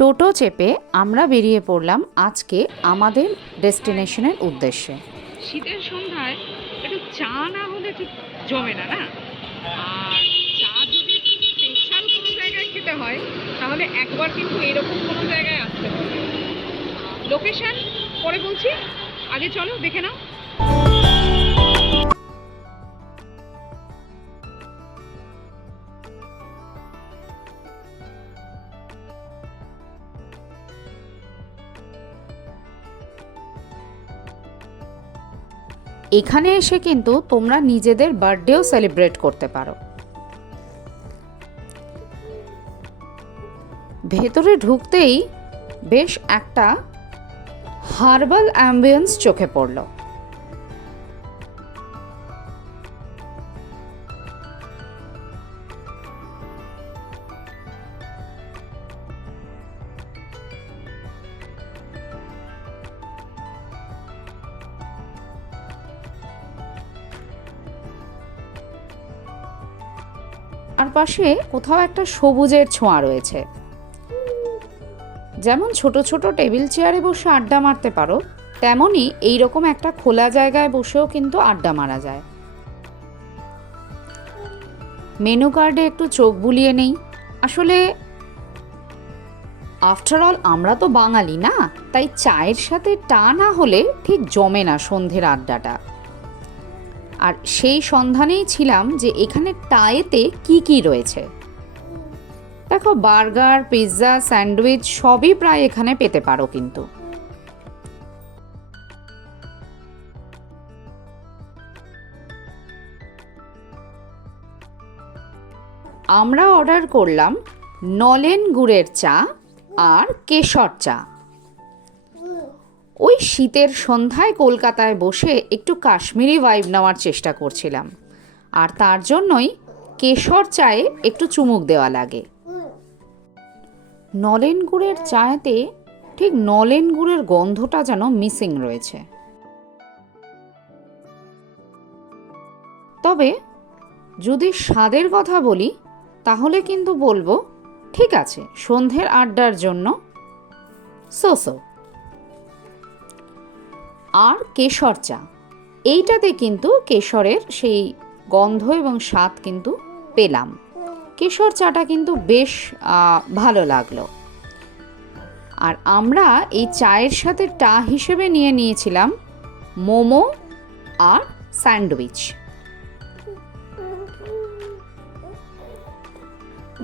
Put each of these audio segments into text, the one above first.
টোটো চেপে আমরা বেরিয়ে পড়লাম আজকে আমাদের ডেস্টিনেশনের উদ্দেশ্যে। শীতের সন্ধ্যায় একটু চা না হলে ঠিক জমে না, না? আর চা যদি স্পেশাল কোনো জায়গায় খেতে হয় তাহলে একবার কিন্তু এরকম কোনো জায়গায় আসতে হবে। লোকেশন পরে বলছি, আগে চলো দেখে নাও। এখানে এসে কিন্তু তোমরা নিজেদের বার্থডেও সেলিব্রেট করতে পারো। ভেতরে ঢুকতেই বেশ একটা হার্বাল অ্যাম্বিয়েন্স চোখে পড়ল। আর পাশে কোথাও একটা সবুজের ছোঁয়া রয়েছে। যেমন ছোট ছোট টেবিল চেয়ারে বসে আড্ডা মারতে পারো, তেমনই এইরকম একটা খোলা জায়গায় বসেও কিন্তু আড্ডা মারা যায়। মেনু কার্ডে একটু চোখ বুলিয়ে নেই। আসলে আফটার অল আমরা তো বাঙালি না, তাই চায়ের সাথে টা না হলে ঠিক জমে না সন্ধ্যের আড্ডাটা। আর সেই সন্ধানেই ছিলাম যে এখানে টায়েতে কি কি রয়েছে। দেখো, বার্গার, পিৎজা, স্যান্ডউইচ সবই প্রায় এখানে পেতে পারো। কিন্তু আমরা অর্ডার করলাম নলেন গুড়ের চা আর কেশর চা। ওই শীতের সন্ধ্যায় কলকাতায় বসে একটু কাশ্মীরি ভাইব নেওয়ার চেষ্টা করছিলাম, আর তার জন্যই কেশর চায়ে একটু চুমুক দেওয়া লাগে। নলেন গুড়ের চায়েতে ঠিক নলেন গুড়ের গন্ধটা যেন মিসিং রয়েছে। তবে যদি স্বাদের কথা বলি তাহলে কিন্তু বলবো ঠিক আছে, সন্ধ্যের আড্ডার জন্য সোসো। আর কেশর চা, এইটাতে কিন্তু কেশরের সেই গন্ধ এবং স্বাদ কিন্তু পেলাম। কেশর চাটা কিন্তু বেশ ভালো লাগলো। আর আমরা এই চায়ের সাথে টা হিসেবে নিয়ে নিয়েছিলাম মোমো আর স্যান্ডউইচ।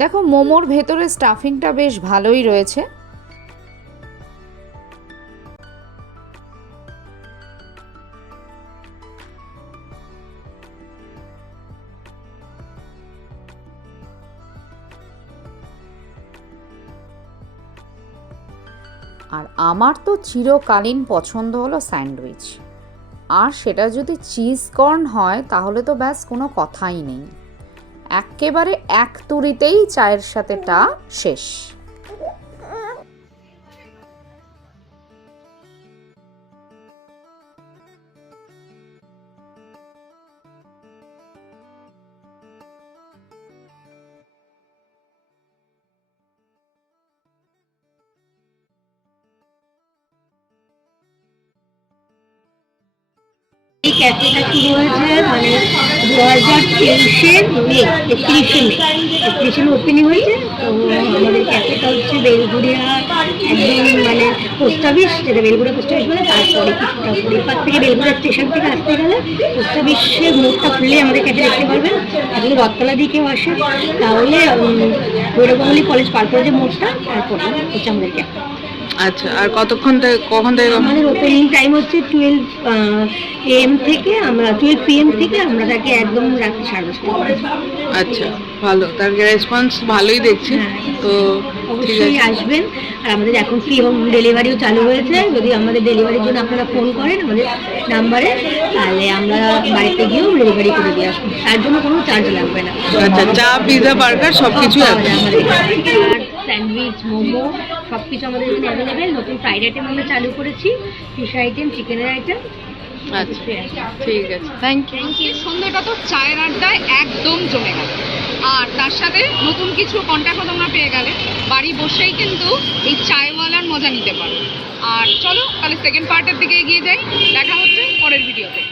দেখো, মোমোর ভেতরে স্টাফিংটা বেশ ভালোই রয়েছে। আর আমার তো চিরকালীন পছন্দ হলো স্যান্ডউইচ, আর সেটা যদি চিজ কর্ন হয় তাহলে তো ব্যাস কোনো কথাই নেই। একেবারে এক তুড়িতেই চায়ের সাথে টা শেষ। এই ক্যাফেটা শুরু হয়েছে মানে 2023-এর মে, 31শে মে ওপেনিং হয়েছে। তো আমাদের ক্যাফেটা হচ্ছে বেলঘড়িয়া, একদম মানে পোস্ট অফিস, যেটা বেলঘড়িয়া পোস্ট অফিস বলে, তারপরে কিছুটা পরে এপার থেকে বেলঘড়িয়া স্টেশন থেকে আসতে গেলে পোস্ট অফিসের মোড়টা খুললেই আমাদের ক্যাফে দেখতে পারবেন। আপনি রথতলা দিয়ে কেউ আসে তাহলে ভৈরবঙ্গলি কলেজ পার করে যে মোড়টা, তারপরে হচ্ছে আমাদের ক্যাফে। আচ্ছা, আর কখন থেকে? আমাদের ওপেনিং টাইম হচ্ছে 12 AM থেকে, আমরা 12 PM থেকে আমরা থাকি একদম রাত্রি 10:30। আচ্ছা, ভালো, তার রেসপন্স ভালোই দেখছি। তো অবশ্যই আসবেন। আর আমাদের এখন ফ্রি হোম ডেলিভারিও চালু হয়েছে। যদি আমাদের ডেলিভারির জন্য আপনারা ফোন করেন আমাদের নাম্বারে, তাহলে আমরা বাড়িতে গিয়েও ডেলিভারি করে দিয়ে আসবো। তার জন্য কোনো চার্জ লাগবে না। আচ্ছা, চা, পিৎজা, বার্গার সবকিছু আছে আমাদের। আর স্যান্ডউইচ, মোমো সব কিছু আমাদের এখানে অ্যাভেলেবেল। নতুন ফ্রাইড আইটেম আমরা চালু করেছি, ফিশ আইটেম, চিকেনের আইটেম আচ্ছা ঠিক আছে, থ্যাংক ইউ। আজকের সন্ধ্যাটা তো চায়ের আড্ডায় একদম জমে গেল, আর তার সাথে নতুন কিছু কন্ট্যাক্টও তোমরা পেয়ে গেলে। বাড়ি বসেই কিন্তু এই চায়ওয়ালার মজা নিতে পারো। আর চলো তাহলে সেকেন্ড পার্টের দিকে এগিয়ে যাই, দেখা হচ্ছে পরের ভিডিওতে।